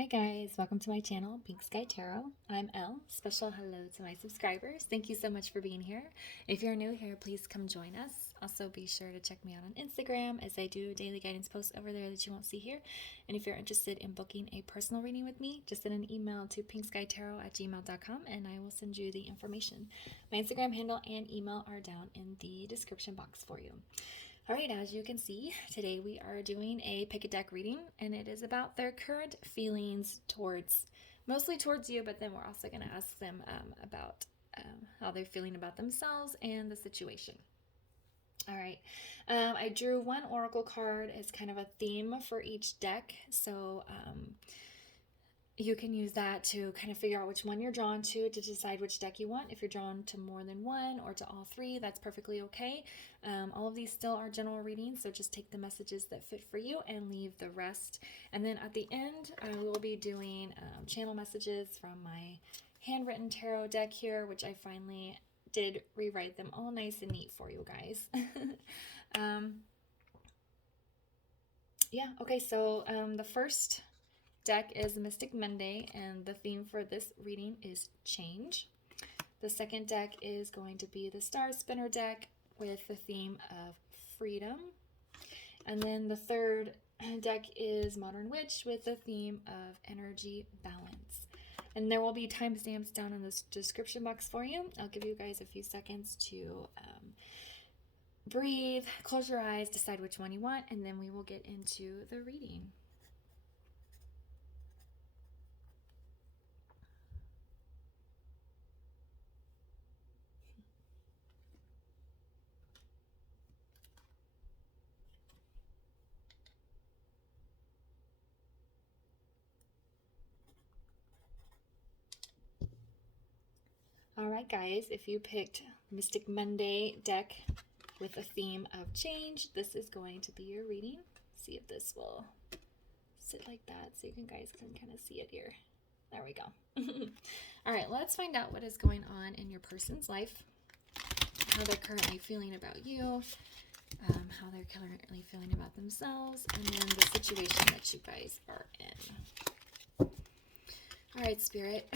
Hi guys, welcome to my channel, Pink Sky Tarot. I'm Elle. Special hello to my subscribers. Thank you so much for being here. If you're new here, please come join us. Also be sure to check me out on Instagram as I do daily guidance posts over there that you won't see here. And if you're interested in booking a personal reading with me, just send an email to pinkskytarot@gmail.com and I will send you the information. My Instagram handle and email are down in the description box for you. Alright, as you can see, today we are doing a pick a deck reading, and it is about their current feelings mostly towards you, but then we're also going to ask them about how they're feeling about themselves and the situation. Alright, I drew one oracle card as kind of a theme for each deck, so you can use that to kind of figure out which one you're drawn to decide which deck you want. If you're drawn to more than one or to all three, that's perfectly okay. All of these still are general readings, so just take the messages that fit for you and leave the rest. And then at the end, I will be doing channel messages from my handwritten tarot deck here, which I finally did rewrite them all nice and neat for you guys. Yeah, okay, so the first deck is Mystic Monday, and the theme for this reading is change. The second deck is going to be the Star Spinner deck with the theme of freedom. And then the third deck is Modern Witch with the theme of energy balance. And there will be timestamps down in the description box for you. I'll give you guys a few seconds to breathe, close your eyes, decide which one you want, and then we will get into the reading. Alright guys, if you picked Mystic Monday deck with a theme of change, this is going to be your reading. See if this will sit like that so you guys can kind of see it here. There we go. Alright, let's find out what is going on in your person's life, how they're currently feeling about you, how they're currently feeling about themselves, and then the situation that you guys are in. Alright, Spirit.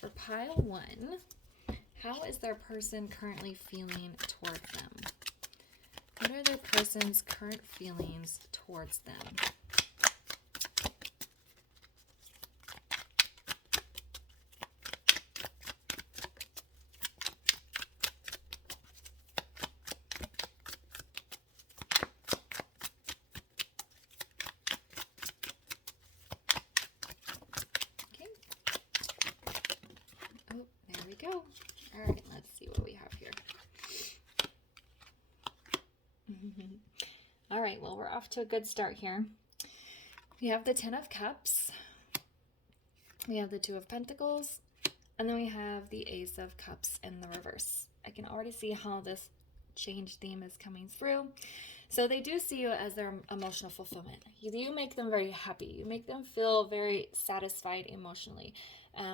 For pile one, how is their person currently feeling towards them? What are their person's current feelings towards them? Go. All right, let's see what we have here. All right, well, we're off to a good start here. We have the 10 of Cups. We have the 2 of Pentacles. And then we have the Ace of Cups in the reverse. I can already see how this change theme is coming through. So they do see you as their emotional fulfillment. You make them very happy. You make them feel very satisfied emotionally.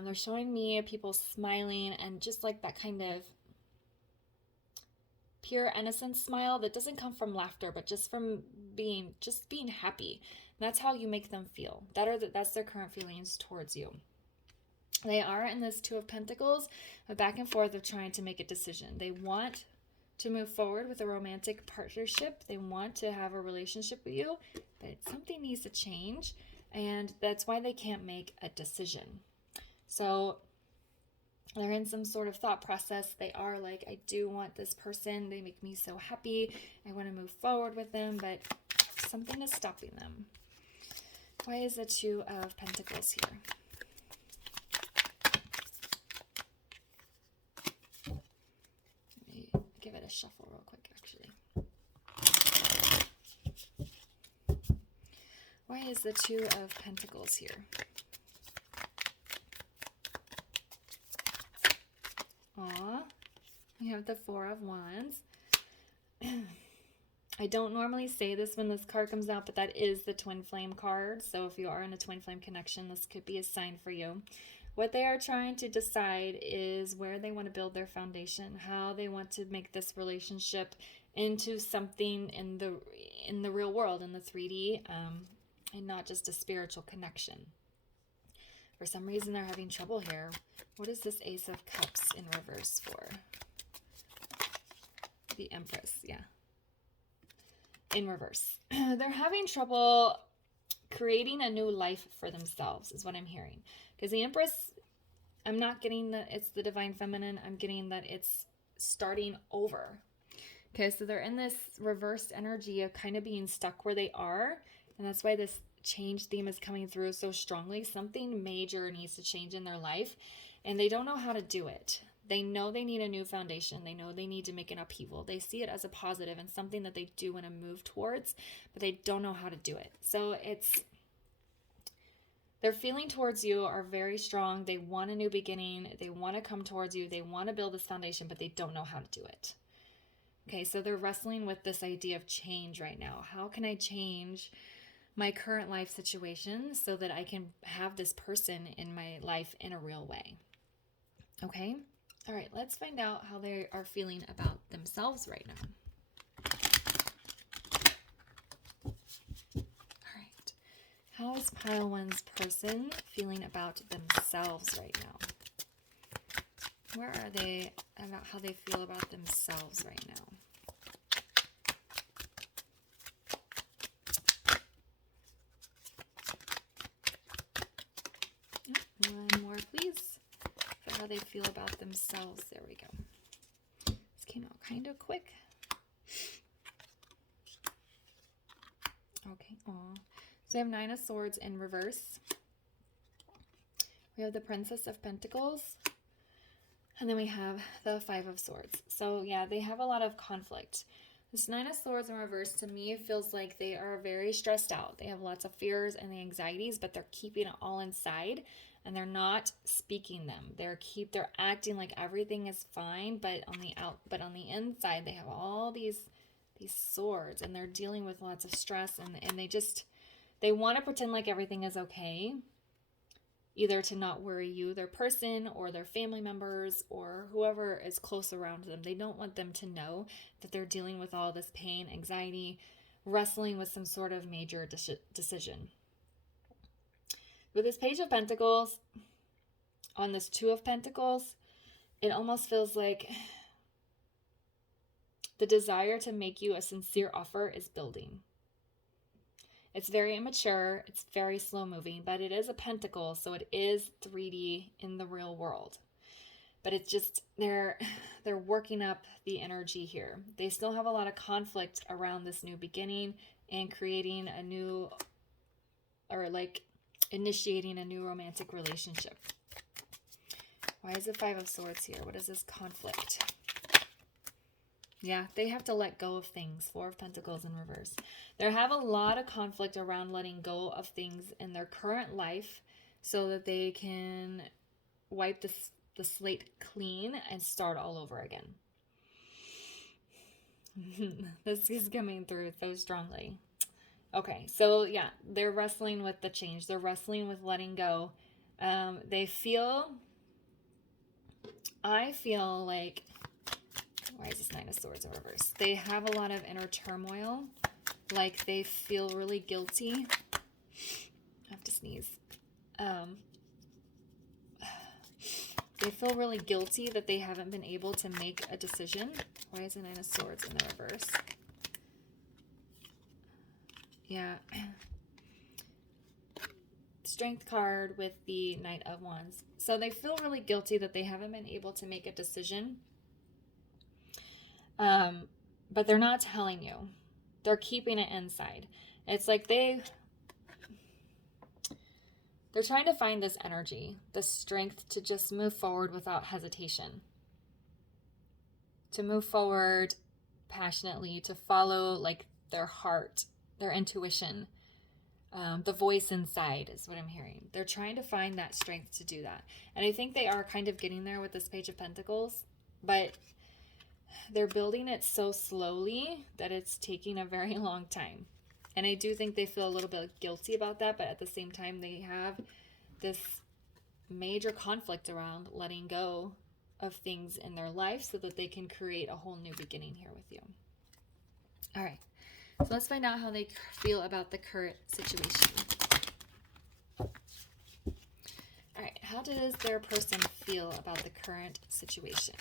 They're showing me people smiling and just like that kind of pure innocent smile that doesn't come from laughter, but just from being happy. And that's how you make them feel. That's their current feelings towards you. They are in this 2 of Pentacles, a back and forth of trying to make a decision. They want to move forward with a romantic partnership. They want to have a relationship with you, but something needs to change, and that's why they can't make a decision. So they're in some sort of thought process. They are like, I do want this person. They make me so happy. I want to move forward with them, but something is stopping them. Why is the 2 of Pentacles here? Give it a shuffle real quick, actually. Why is the 2 of Pentacles here? Aw, we have the 4 of Wands. I don't normally say this when this card comes out, but that is the twin flame card. So if you are in a twin flame connection, this could be a sign for you. What they are trying to decide is where they want to build their foundation, how they want to make this relationship into something in the real world, in the 3D. and not just a spiritual connection. For some reason, they're having trouble here. What is this Ace of Cups in reverse for? The Empress, yeah. In reverse. They're having trouble creating a new life for themselves, is what I'm hearing. Because the Empress, I'm not getting that it's the Divine Feminine. I'm getting that it's starting over. Okay, so they're in this reversed energy of kind of being stuck where they are. And that's why this change theme is coming through so strongly. Something major needs to change in their life, and they don't know how to do it. They know they need a new foundation. They know they need to make an upheaval. They see it as a positive and something that they do want to move towards, but they don't know how to do it. So their feeling towards you are very strong. They want a new beginning. They want to come towards you. They want to build this foundation, but they don't know how to do it. Okay, so they're wrestling with this idea of change right now. How can I change my current life situation so that I can have this person in my life in a real way? Okay? All right, let's find out how they are feeling about themselves right now. All right. How is pile one's person feeling about themselves right now? Where are they about how they feel about themselves right now? One more, please, for how they feel about themselves. There we go. This came out kind of quick. Okay. Aw. So we have 9 of Swords in reverse. We have the Princess of Pentacles. And then we have the 5 of Swords. So yeah, they have a lot of conflict. This 9 of Swords in reverse to me feels like they are very stressed out. They have lots of fears and anxieties, but they're keeping it all inside and they're not speaking them. They're acting like everything is fine, but on the inside they have all these swords and they're dealing with lots of stress and they want to pretend like everything is okay. Either to not worry you, their person, or their family members, or whoever is close around them. They don't want them to know that they're dealing with all this pain, anxiety, wrestling with some sort of major decision. With this Page of Pentacles, on this 2 of Pentacles, it almost feels like the desire to make you a sincere offer is building. It's very immature, it's very slow moving, but it is a pentacle, so it is 3D in the real world. But it's just, they're working up the energy here. They still have a lot of conflict around this new beginning and creating a new, or like initiating a new romantic relationship. Why is it 5 of Swords here? What is this conflict? Yeah, they have to let go of things. 4 of Pentacles in reverse. They have a lot of conflict around letting go of things in their current life so that they can wipe the slate clean and start all over again. This is coming through so strongly. Okay, so yeah, they're wrestling with the change. They're wrestling with letting go. I feel like, why is this 9 of Swords in reverse? They have a lot of inner turmoil. Like they feel really guilty. I have to sneeze. They feel really guilty that they haven't been able to make a decision. Why is the 9 of Swords in the reverse? Yeah. Strength card with the Knight of Wands. So they feel really guilty that they haven't been able to make a decision. But they're not telling you. They're keeping it inside. It's like they're trying to find this energy, the strength to just move forward without hesitation. To move forward passionately, to follow like their heart, their intuition, the voice inside is what I'm hearing. They're trying to find that strength to do that. And I think they are kind of getting there with this Page of Pentacles, but they're building it so slowly that it's taking a very long time. And I do think they feel a little bit guilty about that, but at the same time, they have this major conflict around letting go of things in their life so that they can create a whole new beginning here with you. All right. So let's find out how they feel about the current situation. All right, how does their person feel about the current situation?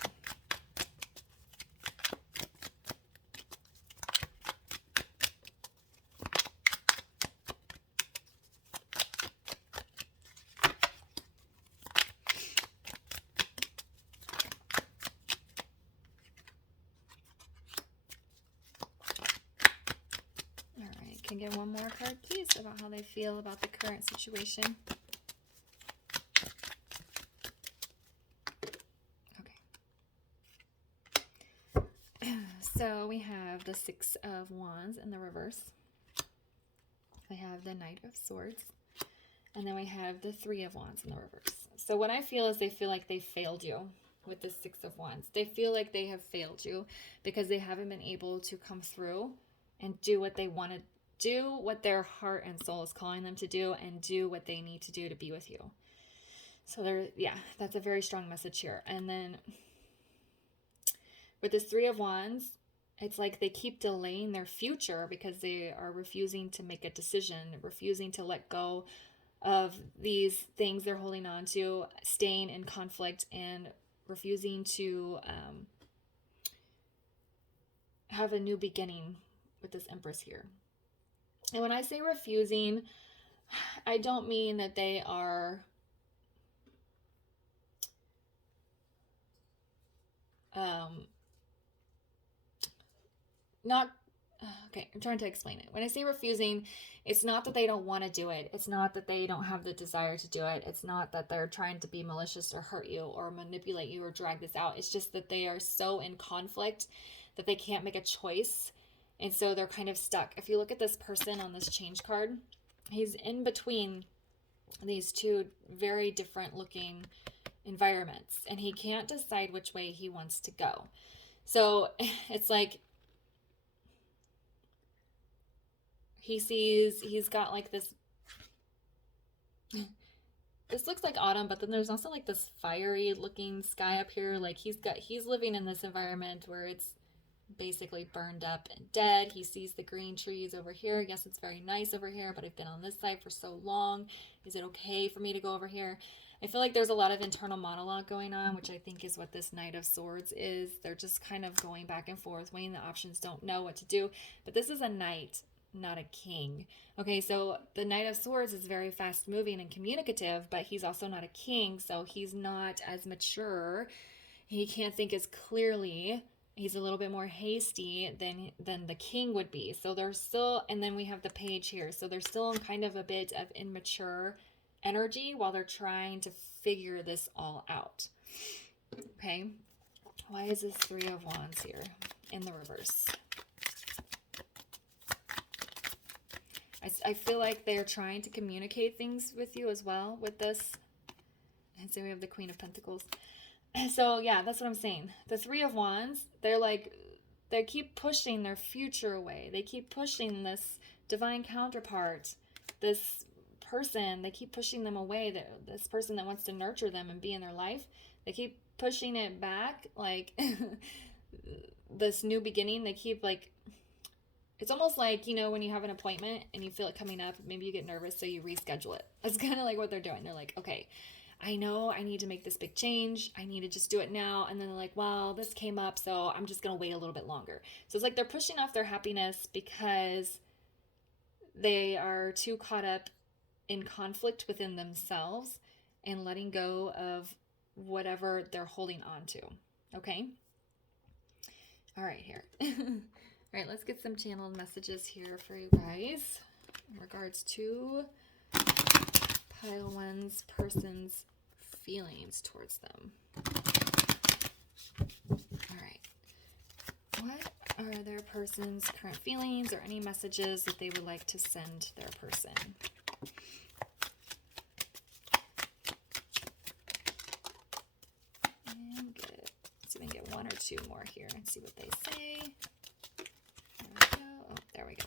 Can get one more card, please, about how they feel about the current situation. Okay. So we have the Six of Wands in the reverse. We have the Knight of Swords. And then we have the Three of Wands in the reverse. So what I feel is they feel like they failed you with the Six of Wands. They feel like they have failed you because they haven't been able to come through and do what they wanted, do what their heart and soul is calling them to do, and do what they need to do to be with you. So that's a very strong message here. And then with this Three of Wands, it's like they keep delaying their future because they are refusing to make a decision, refusing to let go of these things they're holding on to, staying in conflict, and refusing to have a new beginning with this Empress here. And when I say refusing, I don't mean that they are not okay, I'm trying to explain it. When I say refusing, it's not that they don't want to do it. It's not that they don't have the desire to do it. It's not that they're trying to be malicious or hurt you or manipulate you or drag this out. It's just that they are so in conflict that they can't make a choice. And so they're kind of stuck. If you look at this person on this change card, he's in between these two very different looking environments, and he can't decide which way he wants to go. So it's like he's got like this looks like autumn, but then there's also like this fiery looking sky up here. Like he's living in this environment where it's basically burned up and dead. He sees the green trees over here. Yes, it's very nice over here, but I've been on this side for so long. Is it okay for me to go over here? I feel like there's a lot of internal monologue going on, which I think is what this Knight of Swords is. They're just kind of going back and forth, weighing the options, don't know what to do. But this is a knight, not a king. Okay, so the Knight of Swords is very fast moving and communicative, but he's also not a king, so he's not as mature. He can't think as clearly. He's a little bit more hasty than the king would be. So they're still, and then we have the page here. So they're still in kind of a bit of immature energy while they're trying to figure this all out. Okay. Why is this Three of Wands here in the reverse? I feel like they're trying to communicate things with you as well with this. And so we have the Queen of Pentacles. So yeah, that's what I'm saying. The Three of Wands, they keep pushing their future away. They keep pushing this divine counterpart, this person, they keep pushing them away, this person that wants to nurture them and be in their life. They keep pushing it back, like this new beginning. They keep like, it's almost like, when you have an appointment and you feel it coming up, maybe you get nervous, so you reschedule it. That's kind of like what they're doing. They're like, okay, I know I need to make this big change. I need to just do it now. And then they're like, well, this came up, so I'm just going to wait a little bit longer. So it's like they're pushing off their happiness because they are too caught up in conflict within themselves and letting go of whatever they're holding on to. Okay? All right, here. All right, let's get some channeled messages here for you guys in regards to Pile One's person's feelings towards them. All right. What are their person's current feelings or any messages that they would like to send their person? And let's see if we can get one or two more here and see what they say. There we go. Oh, there we go.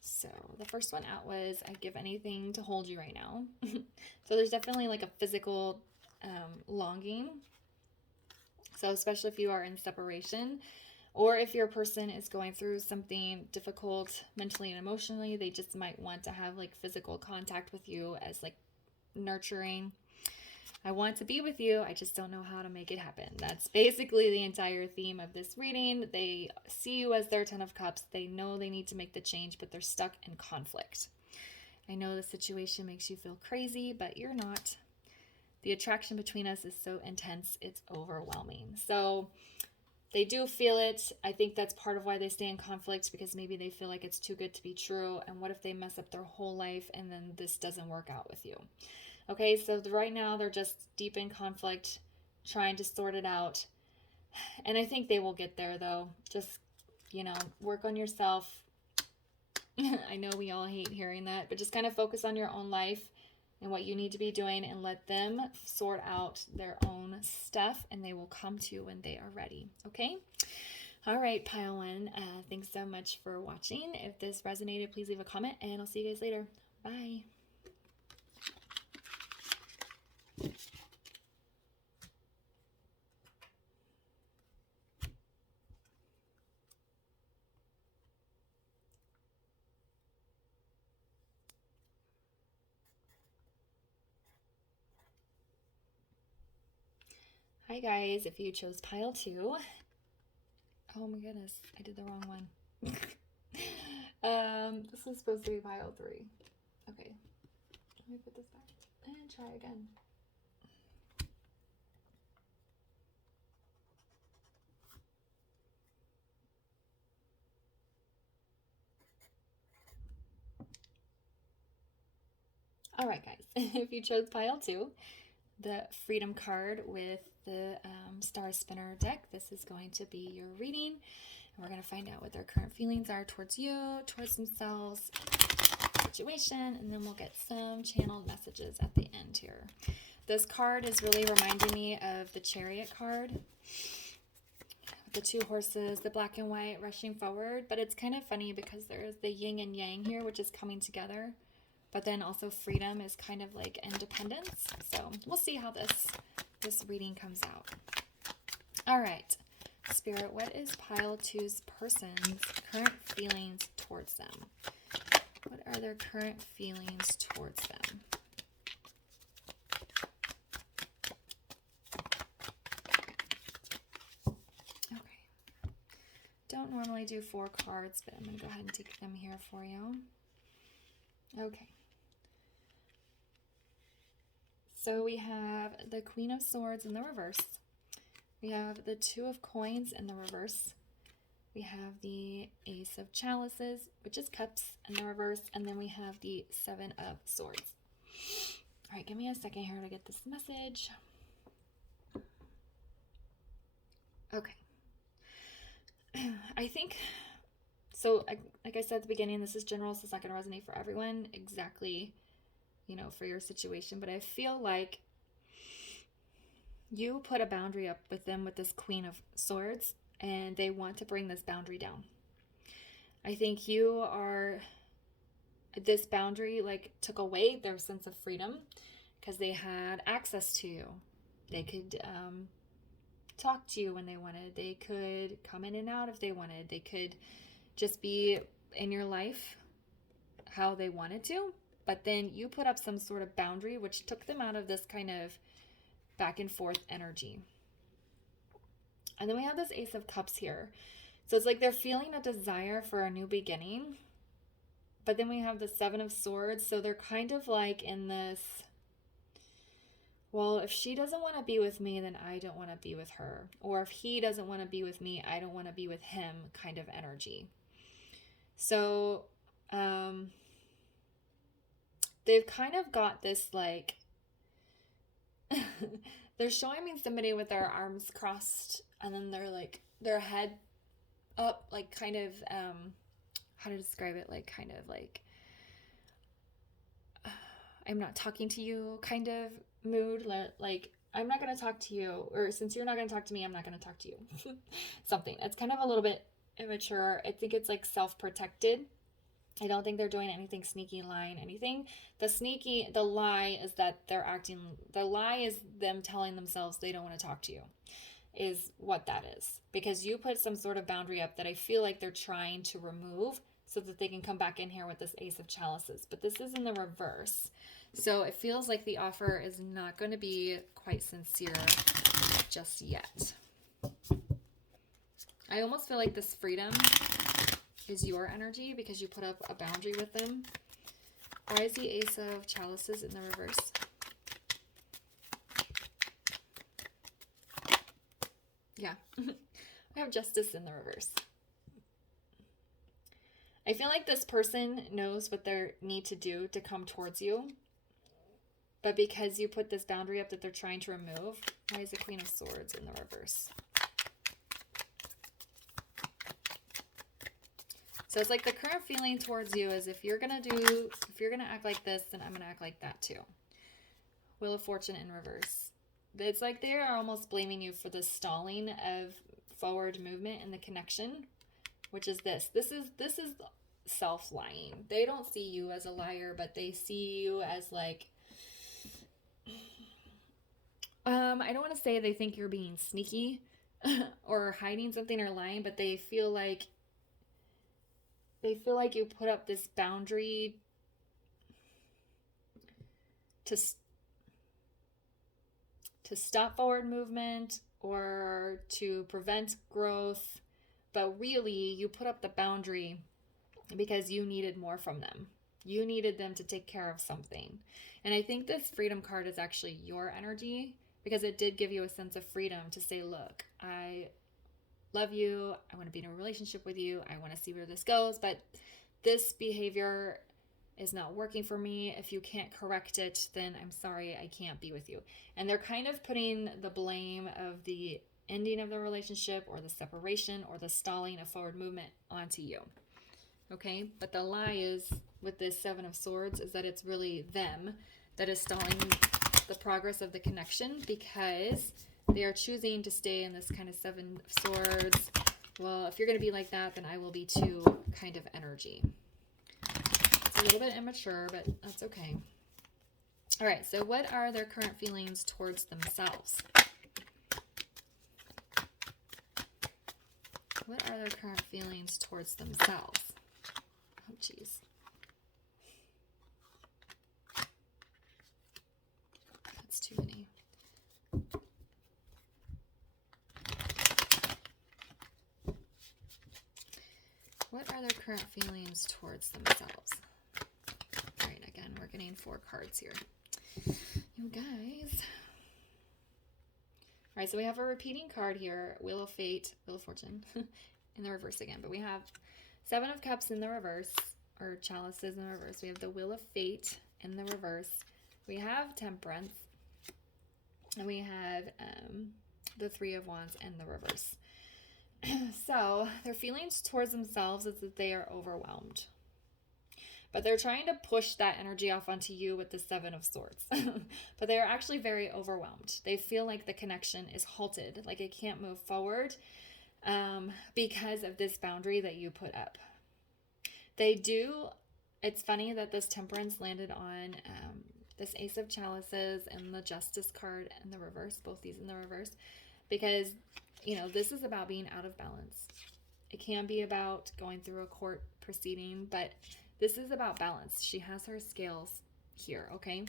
So the first one out was, I'd give anything to hold you right now. So there's definitely like a physical longing. So especially if you are in separation Or if your person is going through something difficult mentally and emotionally, they just might want to have like physical contact with you as like nurturing. I want to be with you, I just don't know how to make it happen. That's basically the entire theme of this reading. They see you as their 10 of cups. They know they need to make the change, but they're stuck in conflict. I know the situation makes you feel crazy, but you're not. The attraction between us is so intense, it's overwhelming. So they do feel it. I think that's part of why they stay in conflict, because maybe they feel like it's too good to be true. And what if they mess up their whole life and then this doesn't work out with you? Okay, so right now they're just deep in conflict, trying to sort it out. And I think they will get there, though. Just, work on yourself. I know we all hate hearing that, but just kind of focus on your own life and what you need to be doing, and let them sort out their own stuff, and they will come to you when they are ready. Okay? All right, pile one. Thanks so much for watching. If this resonated, please leave a comment, and I'll see you guys later. Bye. Hi guys, if you chose pile 2, oh my goodness, I did the wrong one. This was supposed to be pile 3. Okay, let me put this back and try again. All right guys, if you chose pile 2, the freedom card with the star spinner deck, this is going to be your reading, and we're going to find out what their current feelings are towards you, towards themselves, situation, and then we'll get some channeled messages at the end here. This card is really reminding me of the Chariot card, the 2 horses, the black and white rushing forward, but it's kind of funny because there's the yin and yang here, which is coming together. But then also freedom is kind of like independence. So we'll see how this reading comes out. All right. Spirit, what is pile 2's person's current feelings towards them? What are their current feelings towards them? Okay. Don't normally do 4 cards, but I'm going to go ahead and take them here for you. Okay. So we have the Queen of Swords in the reverse. We have the 2 of Coins in the reverse. We have the Ace of Chalices, which is cups, in the reverse. And then we have the 7 of Swords. All right, give me a second here to get this message. Okay. I think, so like I said at the beginning, this is general, so it's not going to resonate for everyone exactly, for your situation, but I feel like you put a boundary up with them with this Queen of Swords, and they want to bring this boundary down. I think this boundary like took away their sense of freedom because they had access to you. They could talk to you when they wanted. They could come in and out if they wanted. They could just be in your life how they wanted to. But then you put up some sort of boundary, which took them out of this kind of back and forth energy. And then we have this Ace of Cups here. So it's like they're feeling a desire for a new beginning. But then we have the 7 of Swords. So they're kind of like in this, well, if she doesn't want to be with me, then I don't want to be with her. Or if he doesn't want to be with me, I don't want to be with him kind of energy. So, they've kind of got this like, they're showing me somebody with their arms crossed, and then they're like, their head up, like kind of, how to describe it, like kind of like, I'm not talking to you kind of mood, like, I'm not going to talk to you, or since you're not going to talk to me, I'm not going to talk to you. Something. It's kind of a little bit immature. I think it's like self-protected. I don't think they're doing anything sneaky, lying, anything. The lie is that the lie is them telling themselves they don't want to talk to you. is what that is. Because you put some sort of boundary up that I feel like they're trying to remove so that they can come back in here with this Ace of Chalices. But this is in the reverse. So it feels like the offer is not going to be quite sincere just yet. I almost feel like this freedom is your energy because you put up a boundary with them. Why is the Ace of Chalices in the reverse? Yeah, I have Justice in the reverse. I feel like this person knows what they need to do to come towards you. But because you put this boundary up that they're trying to remove, why is the Queen of Swords in the reverse? So it's like the current feeling towards you is if you're gonna act like this, then I'm gonna act like that too. Wheel of Fortune in reverse. It's like they are almost blaming you for the stalling of forward movement and the connection, which is this. This is self-lying. They don't see you as a liar, but they see you as like, I don't want to say they think you're being sneaky or hiding something or lying, but they feel like you put up this boundary to stop forward movement or to prevent growth, but really you put up the boundary because you needed more from them. You needed them to take care of something. And I think this freedom card is actually your energy because it did give you a sense of freedom to say, look, I love you. I want to be in a relationship with you. I want to see where this goes, but this behavior is not working for me. If you can't correct it, then I'm sorry, I can't be with you. And they're kind of putting the blame of the ending of the relationship or the separation or the stalling of forward movement onto you. Okay? But the lie is with this Seven of Swords is that it's really them that is stalling the progress of the connection because they are choosing to stay in this kind of Seven of Swords. Well, if you're going to be like that, then I will be too kind of energy. It's a little bit immature, but that's okay. All right, so what are their current feelings towards themselves? What are their current feelings towards themselves? Oh, geez. That's too many. What are their current feelings towards themselves? All right, again, we're getting 4 cards here. You guys. All right, so we have a repeating card here, Wheel of Fate, Wheel of Fortune, in the reverse again. But we have 7 of Cups in the reverse, or Chalices in the reverse. We have the Wheel of Fate in the reverse. We have Temperance. And we have the 3 of Wands in the reverse. So their feelings towards themselves is that they are overwhelmed. But they're trying to push that energy off onto you with the 7 of Swords. But they are actually very overwhelmed. They feel like the connection is halted, like it can't move forward because of this boundary that you put up. They do, it's funny that this Temperance landed on this Ace of Chalices and the Justice card in the reverse, both these in the reverse, because, you know, this is about being out of balance. It can be about going through a court proceeding, but this is about balance. She has her scales here, okay?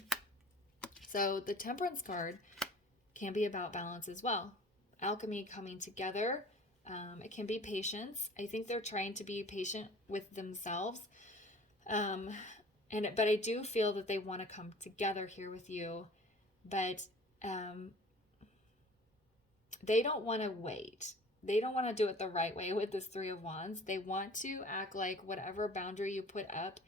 So the Temperance card can be about balance as well. Alchemy coming together. It can be patience. I think they're trying to be patient with themselves. But I do feel that they want to come together here with you. But they don't want to wait. They don't want to do it the right way with this 3 of Wands. They want to act like whatever boundary you put up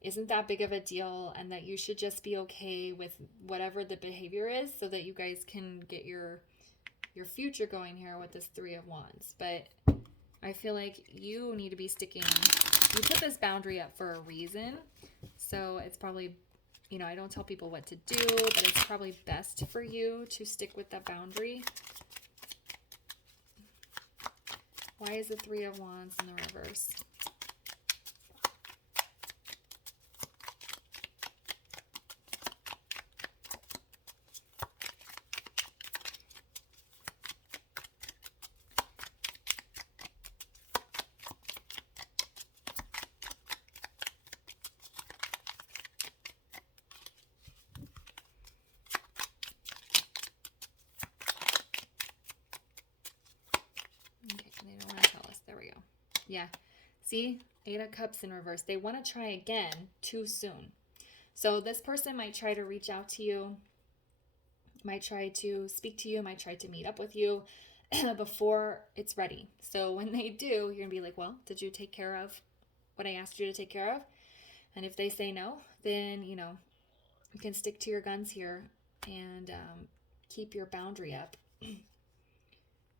isn't that big of a deal and that you should just be okay with whatever the behavior is so that you guys can get your future going here with this 3 of Wands. But I feel like you need to be sticking. You put this boundary up for a reason. So it's probably, you know, I don't tell people what to do, but it's probably best for you to stick with that boundary. Why is the 3 of Wands in the reverse? Yeah. See? 8 of Cups in reverse. They want to try again too soon. So this person might try to reach out to you, might try to speak to you, might try to meet up with you before it's ready. So when they do, you're going to be like, well, did you take care of what I asked you to take care of? And if they say no, then, you know, you can stick to your guns here and keep your boundary up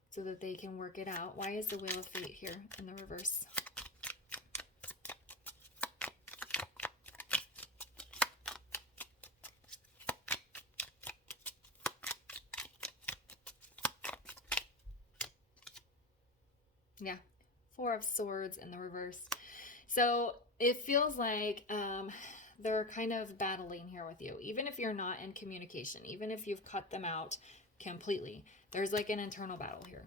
so that they can work it out. Why is the Wheel of Fate here in the reverse? Yeah, 4 of Swords in the reverse. So it feels like they're kind of battling here with you. Even if you're not in communication, even if you've cut them out completely, there's like an internal battle here.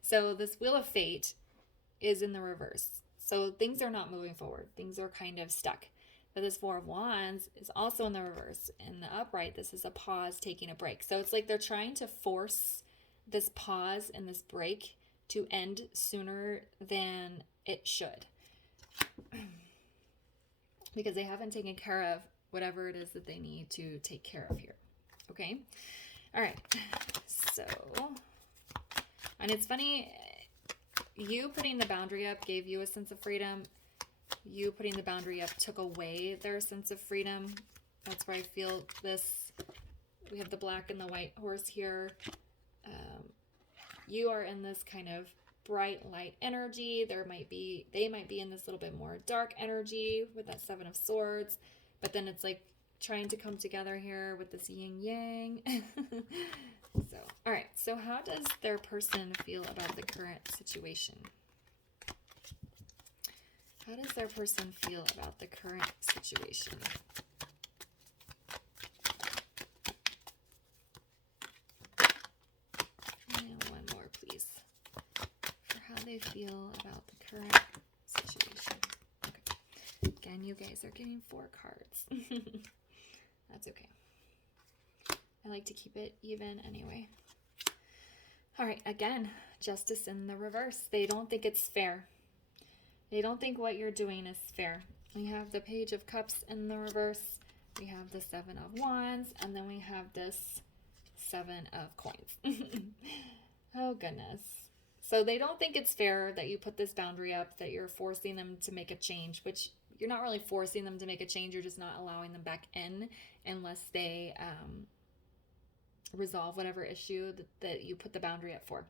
So this Wheel of Fate is in the reverse. So things are not moving forward. Things are kind of stuck. But this 4 of Wands is also in the reverse. In the upright, this is a pause, taking a break. So it's like they're trying to force this pause and this break to end sooner than it should. Because they haven't taken care of whatever it is that they need to take care of here. Okay? All right. So, and it's funny, you putting the boundary up gave you a sense of freedom. You putting the boundary up took away their sense of freedom. That's where I feel this. We have the black and the white horse here. You are in this kind of bright light energy. They might be in this little bit more dark energy with that 7 of Swords, but then it's like trying to come together here with this yin yang. So, all right. So how does their person feel about the current situation? How does their person feel about the current situation? They feel about the current situation. Okay. Again, you guys are getting 4 cards. That's okay. I like to keep it even anyway. All right, again, Justice in the reverse. They don't think it's fair. They don't think what you're doing is fair. We have the Page of Cups in the reverse. We have the 7 of Wands, and then we have this 7 of Coins. Oh, goodness. So they don't think it's fair that you put this boundary up, that you're forcing them to make a change, which you're not really forcing them to make a change. You're just not allowing them back in unless they resolve whatever issue that you put the boundary up for.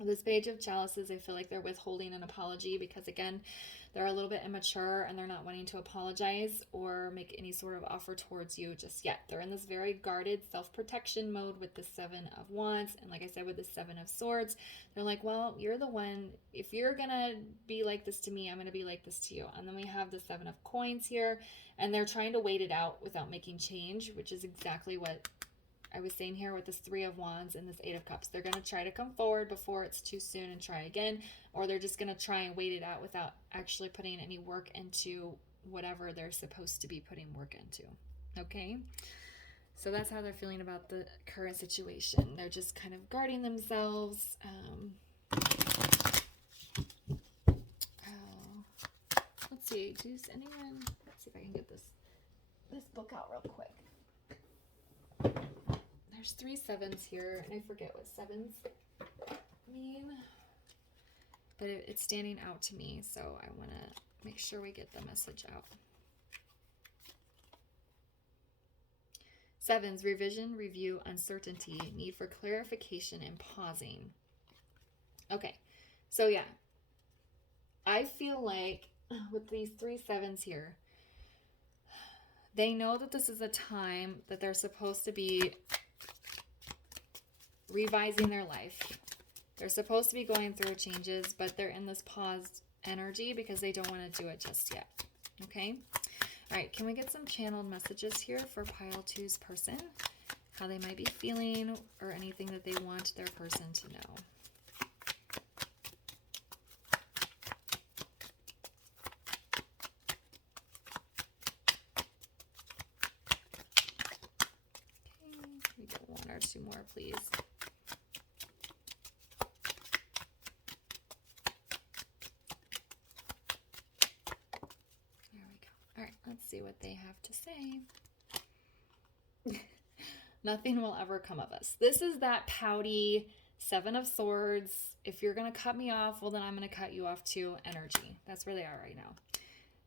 This Page of Chalices, I feel like they're withholding an apology because, again, they're a little bit immature and they're not wanting to apologize or make any sort of offer towards you just yet. They're in this very guarded self-protection mode with the 7 of Wands. And like I said, with the 7 of Swords, they're like, well, you're the one. If you're going to be like this to me, I'm going to be like this to you. And then we have the 7 of Coins here, and they're trying to wait it out without making change, which is exactly what I was saying here with this 3 of Wands and this 8 of Cups. They're going to try to come forward before it's too soon and try again, or they're just going to try and wait it out without actually putting any work into whatever they're supposed to be putting work into. Okay? So that's how they're feeling about the current situation. They're just kind of guarding themselves. Let's see. Does anyone... Let's see if I can get this book out real quick. There's 3 7s here, and I forget what 7s mean, but it's standing out to me, so I want to make sure we get the message out. 7s, revision, review, uncertainty, need for clarification, and pausing. Okay, so yeah, I feel like with these 3 7s here, they know that this is a time that they're supposed to be revising their life. They're supposed to be going through changes, but they're in this paused energy because they don't want to do it just yet. Okay? All right, can we get some channeled messages here for pile 2's person? How they might be feeling or anything that they want their person to know. Okay, we get 1 or 2 more, please. All right, let's see what they have to say. Nothing will ever come of us. This is that pouty Seven of Swords. If you're going to cut me off, well, then I'm going to cut you off too energy. That's where they are right now.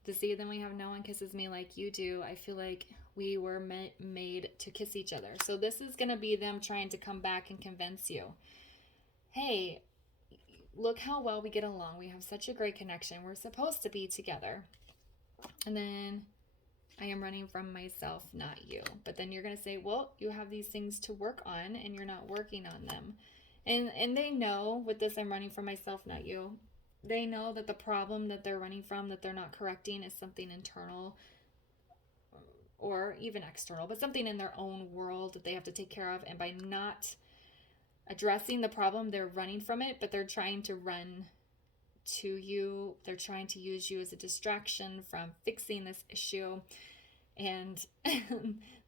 To see, then we have no one kisses me like you do. I feel like we were made to kiss each other. So this is going to be them trying to come back and convince you. Hey, look how well we get along. We have such a great connection. We're supposed to be together. And then I am running from myself, not you. But then you're going to say, well, you have these things to work on and you're not working on them. And they know with this, I'm running from myself, not you. They know that the problem that they're running from, that they're not correcting, is something internal or even external, but something in their own world that they have to take care of. And by not addressing the problem, they're running from it, but they're trying to run to you. They're trying to use you as a distraction from fixing this issue. And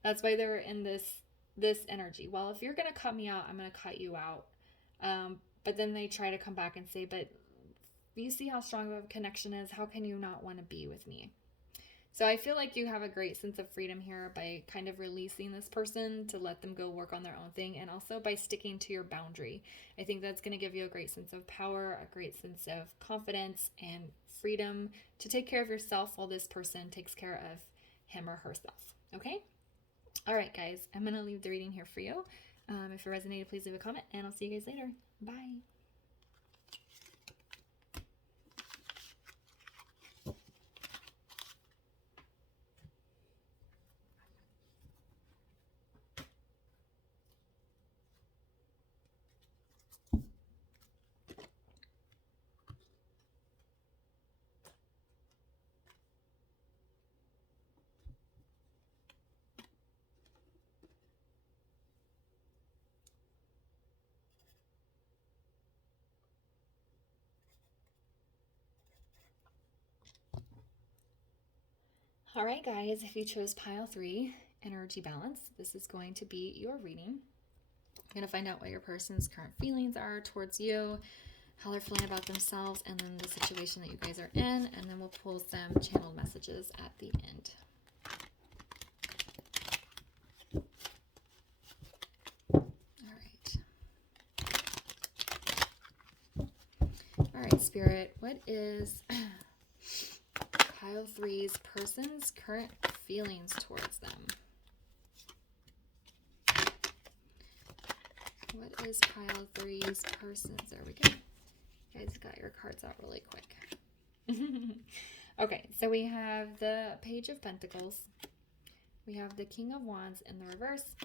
that's why they're in this energy. Well, if you're going to cut me out, I'm going to cut you out. But then they try to come back and say, but you see how strong of a connection is. How can you not want to be with me? So I feel like you have a great sense of freedom here by kind of releasing this person to let them go work on their own thing, and also by sticking to your boundary. I think that's going to give you a great sense of power, a great sense of confidence and freedom to take care of yourself while this person takes care of him or herself. Okay? All right, guys, I'm going to leave the reading here for you. If it resonated, please leave a comment, and I'll see you guys later. Bye. All right, guys, if you chose pile 3, energy balance, this is going to be your reading. I'm going to find out what your person's current feelings are towards you, how they're feeling about themselves, and then the situation that you guys are in, and then we'll pull some channeled messages at the end. All right, Spirit, what is pile 3's person's current feelings towards them? What is pile 3's person's? There we go. You guys got your cards out really quick. Okay, so we have the Page of Pentacles. We have the King of Wands in the reverse.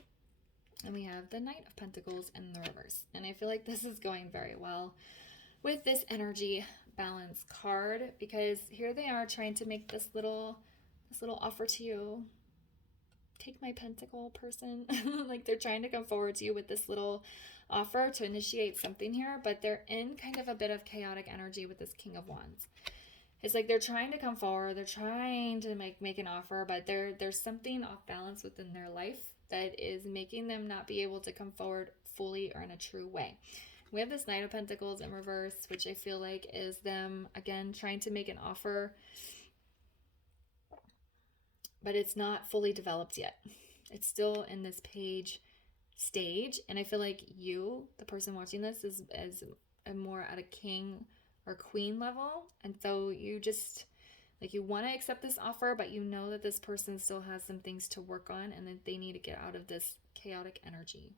And we have the Knight of Pentacles in the reverse. And I feel like this is going very well with this energy balance card, because here they are trying to make this little offer to you. Take my pentacle, person. Like they're trying to come forward to you with this little offer to initiate something here, but they're in kind of a bit of chaotic energy with this King of Wands. It's like they're trying to come forward, they're trying to make an offer, but there's something off balance within their life that is making them not be able to come forward fully or in a true way. We have this Knight of Pentacles in reverse, which I feel like is them, again, trying to make an offer, but it's not fully developed yet. It's still in this page stage, and I feel like you, the person watching this, is more at a king or queen level, and so you just, like, you want to accept this offer, but you know that this person still has some things to work on, and that they need to get out of this chaotic energy.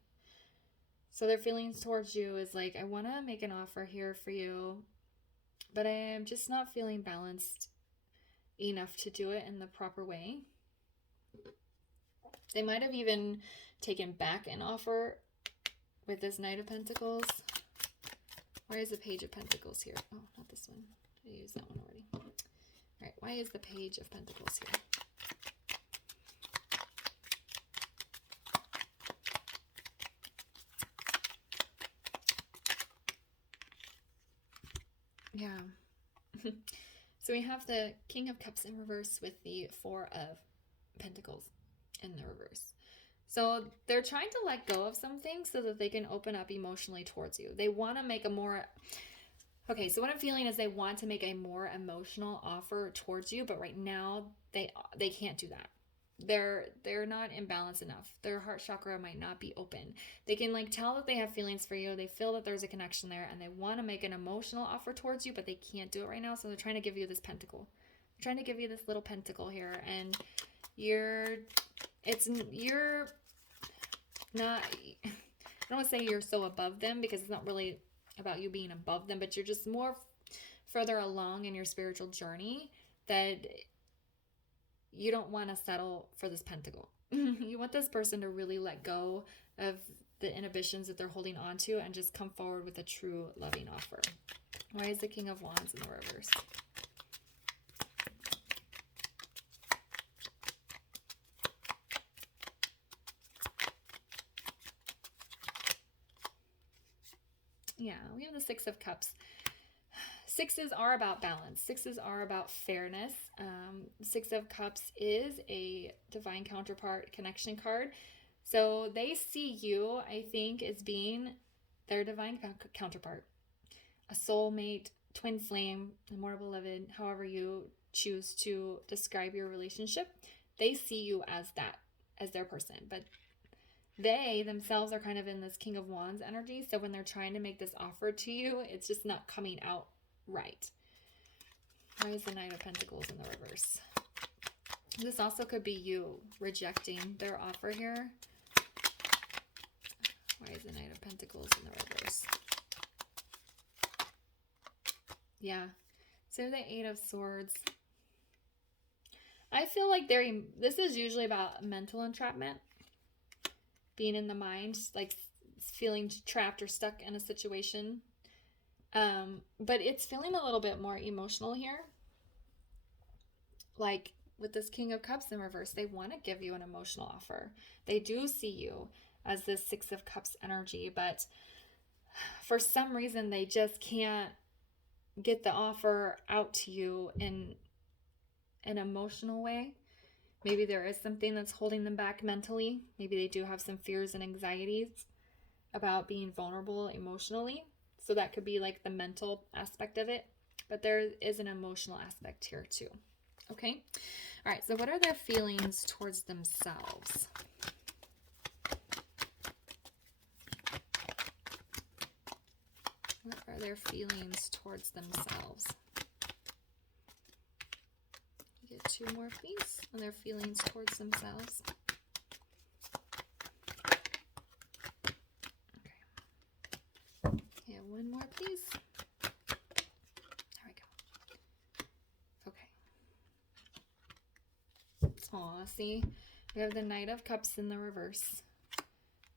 So their feelings towards you is like, I want to make an offer here for you, but I am just not feeling balanced enough to do it in the proper way. They might have even taken back an offer with this Knight of Pentacles. Where is the Page of Pentacles here? Oh, not this one. I used that one already. All right, why is the Page of Pentacles here? Yeah. So we have the King of Cups in reverse with the Four of Pentacles in the reverse. So they're trying to let go of some things so that they can open up emotionally towards you. They want to make a more Okay, so what I'm feeling is they want to make a more emotional offer towards you, but right now they can't do that. They're not in balance enough. Their heart chakra might not be open. They can like tell that they have feelings for you. They feel that there's a connection there, and they want to make an emotional offer towards you, but they can't do it right now. So they're trying to give you this pentacle. They're trying to give you this little pentacle here, and you're not. I don't want to say you're so above them, because it's not really about you being above them, but you're just more further along in your spiritual journey that you don't want to settle for this pentacle. You want this person to really let go of the inhibitions that they're holding on to and just come forward with a true loving offer. Why is the King of Wands in the reverse? Yeah, we have the Six of Cups. Sixes are about balance. Sixes are about fairness. Six of Cups is a divine counterpart connection card. So they see you, I think, as being their divine counterpart. A soulmate, twin flame, a more beloved, however you choose to describe your relationship. They see you as that, as their person. But they themselves are kind of in this King of Wands energy. So when they're trying to make this offer to you, it's just not coming out right. Why is the Knight of Pentacles in the reverse? This also could be you rejecting their offer here. Why is the Knight of Pentacles in the reverse? Yeah. So the Eight of Swords. I feel like this is usually about mental entrapment. Being in the mind, like feeling trapped or stuck in a situation. But it's feeling a little bit more emotional here. Like with this King of Cups in reverse, they want to give you an emotional offer. They do see you as this Six of Cups energy, but for some reason they just can't get the offer out to you in an emotional way. Maybe there is something that's holding them back mentally. Maybe they do have some fears and anxieties about being vulnerable emotionally. So that could be like the mental aspect of it. But there is an emotional aspect here too. Okay? All right, so what are their feelings towards themselves? What are their feelings towards themselves? Get two more, please, on their feelings towards themselves. Okay. Yeah, one more, please. There we go. Okay. Aw, see? We have the Knight of Cups in the reverse.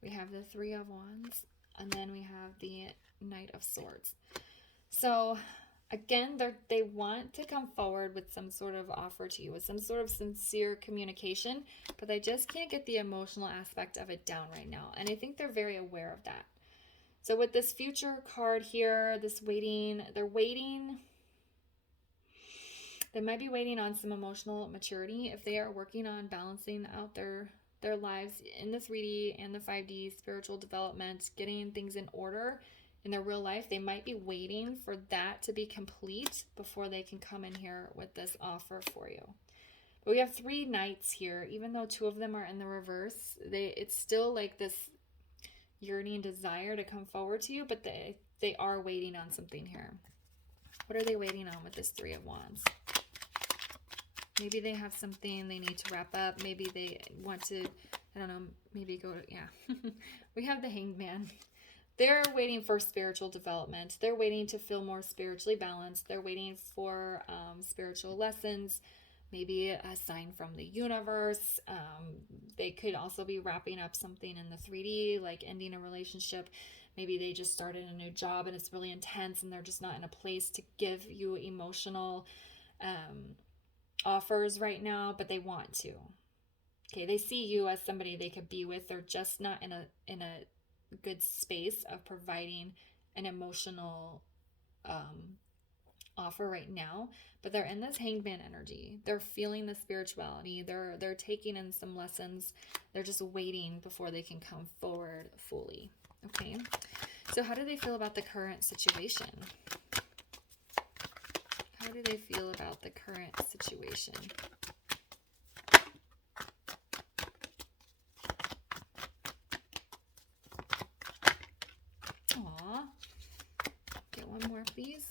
We have the Three of Wands. And then we have the Knight of Swords. So again, they want to come forward with some sort of offer to you, with some sort of sincere communication, but they just can't get the emotional aspect of it down right now. And I think they're very aware of that. So with this future card here, this waiting, they're waiting. They might be waiting on some emotional maturity if they are working on balancing out their lives in the 3D and the 5D, spiritual development, getting things in order in their real life. They might be waiting for that to be complete before they can come in here with this offer for you. But we have three knights here. Even though two of them are in the reverse, it's still like this yearning desire to come forward to you, but they are waiting on something here. What are they waiting on with this Three of Wands? Maybe they have something they need to wrap up. Maybe they want to, I don't know, maybe go to, yeah. We have the Hanged Man. They're waiting for spiritual development. They're waiting to feel more spiritually balanced. They're waiting for spiritual lessons, maybe a sign from the universe. They could also be wrapping up something in the 3D, like ending a relationship. Maybe they just started a new job and it's really intense and they're just not in a place to give you emotional offers right now, but they want to. Okay, they see you as somebody they could be with. They're just not in a good space of providing an emotional offer right now, but they're in this Hanged Man energy. They're feeling the spirituality. They're taking in some lessons. They're just waiting before they can come forward fully. Okay, so how do they feel about the current situation? How do they feel about the current situation? Aw. Get one more, please.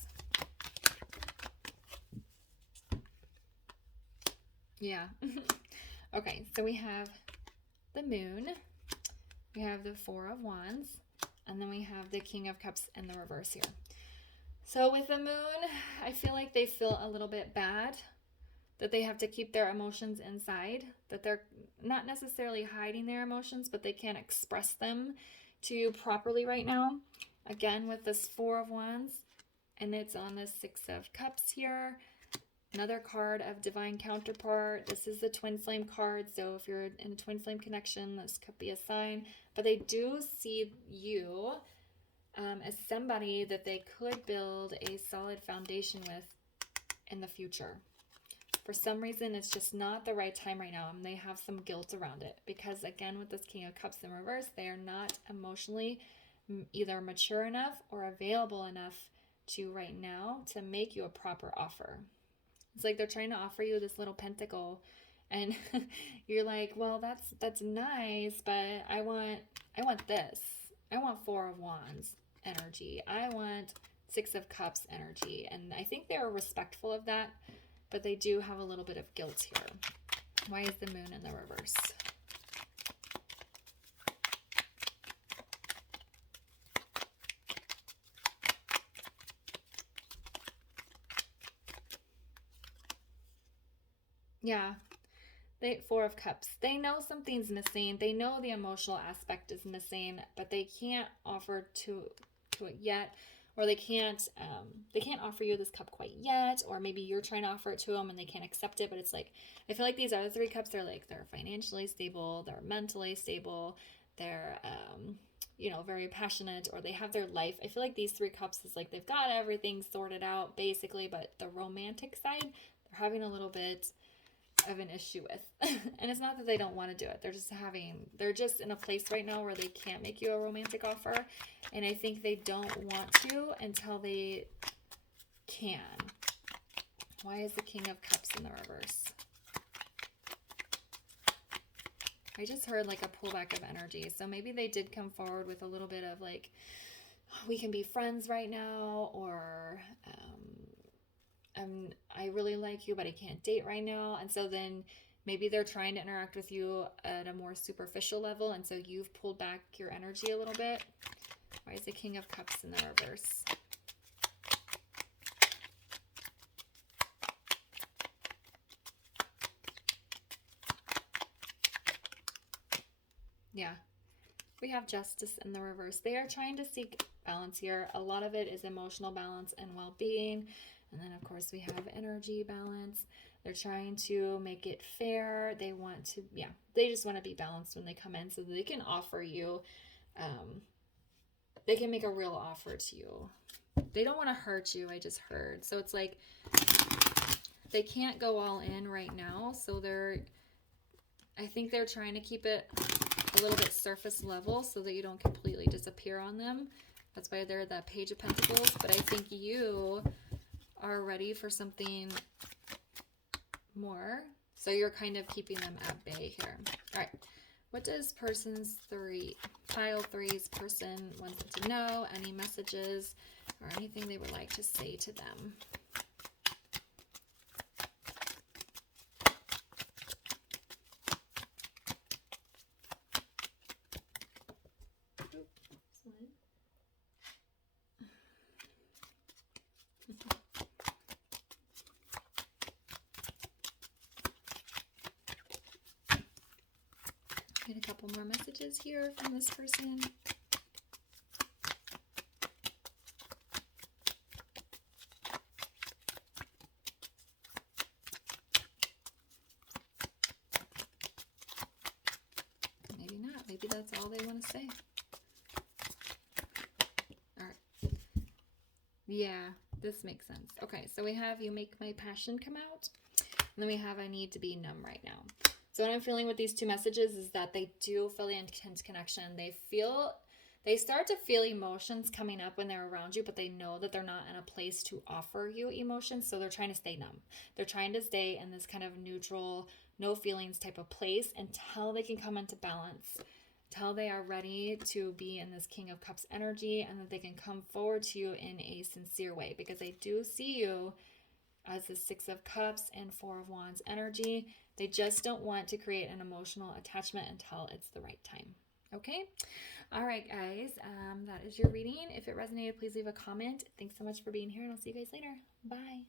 Yeah. Okay, so we have the Moon. We have the Four of Wands. And then we have the King of Cups in the reverse here. So with the Moon, I feel like they feel a little bit bad that they have to keep their emotions inside, that they're not necessarily hiding their emotions, but they can't express them to you properly right now. Again, with this Four of Wands, and it's on the Six of Cups here. Another card of divine counterpart. This is the twin flame card. So if you're in a twin flame connection, this could be a sign. But they do see you as somebody that they could build a solid foundation with in the future. For some reason, it's just not the right time right now, and they have some guilt around it. Because again, with this King of Cups in reverse, they are not emotionally either mature enough or available enough to right now to make you a proper offer. It's like they're trying to offer you this little pentacle, and you're like, well, that's nice, but I want this. I want Four of Wands energy. I want Six of Cups energy. And I think they're respectful of that, but they do have a little bit of guilt here. Why is the Moon in the reverse? Yeah, Four of Cups. They know something's missing. They know the emotional aspect is missing, but they can't offer to it yet, or they can't offer you this cup quite yet, or maybe you're trying to offer it to them and they can't accept it. But it's like, I feel like these other three cups are like, they're financially stable, they're mentally stable, they're very passionate, or they have their life. I feel like these three cups is like they've got everything sorted out basically, but the romantic side, they're having a little bit of an issue with. And it's not that they don't want to do it. They're just in a place right now where they can't make you a romantic offer. And I think they don't want to until they can. Why is the King of Cups in the reverse? I just heard like a pullback of energy. So maybe they did come forward with a little bit of like, we can be friends right now, or I really like you, but I can't date right now. And so then maybe they're trying to interact with you at a more superficial level, and so you've pulled back your energy a little bit. Why is the King of Cups in the reverse? Yeah, we have Justice in the reverse. They are trying to seek balance here. A lot of it is emotional balance and well-being. And then, of course, we have energy balance. They're trying to make it fair. They want to, they just want to be balanced when they come in so that they can offer you, they can make a real offer to you. They don't want to hurt you, I just heard. So it's like they can't go all in right now. So I think they're trying to keep it a little bit surface level so that you don't completely disappear on them. That's why they're the Page of Pentacles. But I think you are ready for something more. So you're kind of keeping them at bay here. All right. What does pile three's person want to know? Any messages or anything they would like to say to them? Get a couple more messages here from this person. Maybe not. Maybe that's all they want to say. All right. Yeah, this makes sense. Okay, so we have you make my passion come out. And then we have I need to be numb right now. So what I'm feeling with these two messages is that they do feel the intense connection. They feel They start to feel emotions coming up when they're around you, but they know that they're not in a place to offer you emotions, so they're trying to stay numb. They're trying to stay in this kind of neutral, no feelings type of place until they can come into balance, until they are ready to be in this King of Cups energy, and that they can come forward to you in a sincere way, because they do see you as the Six of Cups and Four of Wands energy. They just don't want to create an emotional attachment until it's the right time. Okay? All right, guys. That is your reading. If it resonated, please leave a comment. Thanks so much for being here, and I'll see you guys later. Bye.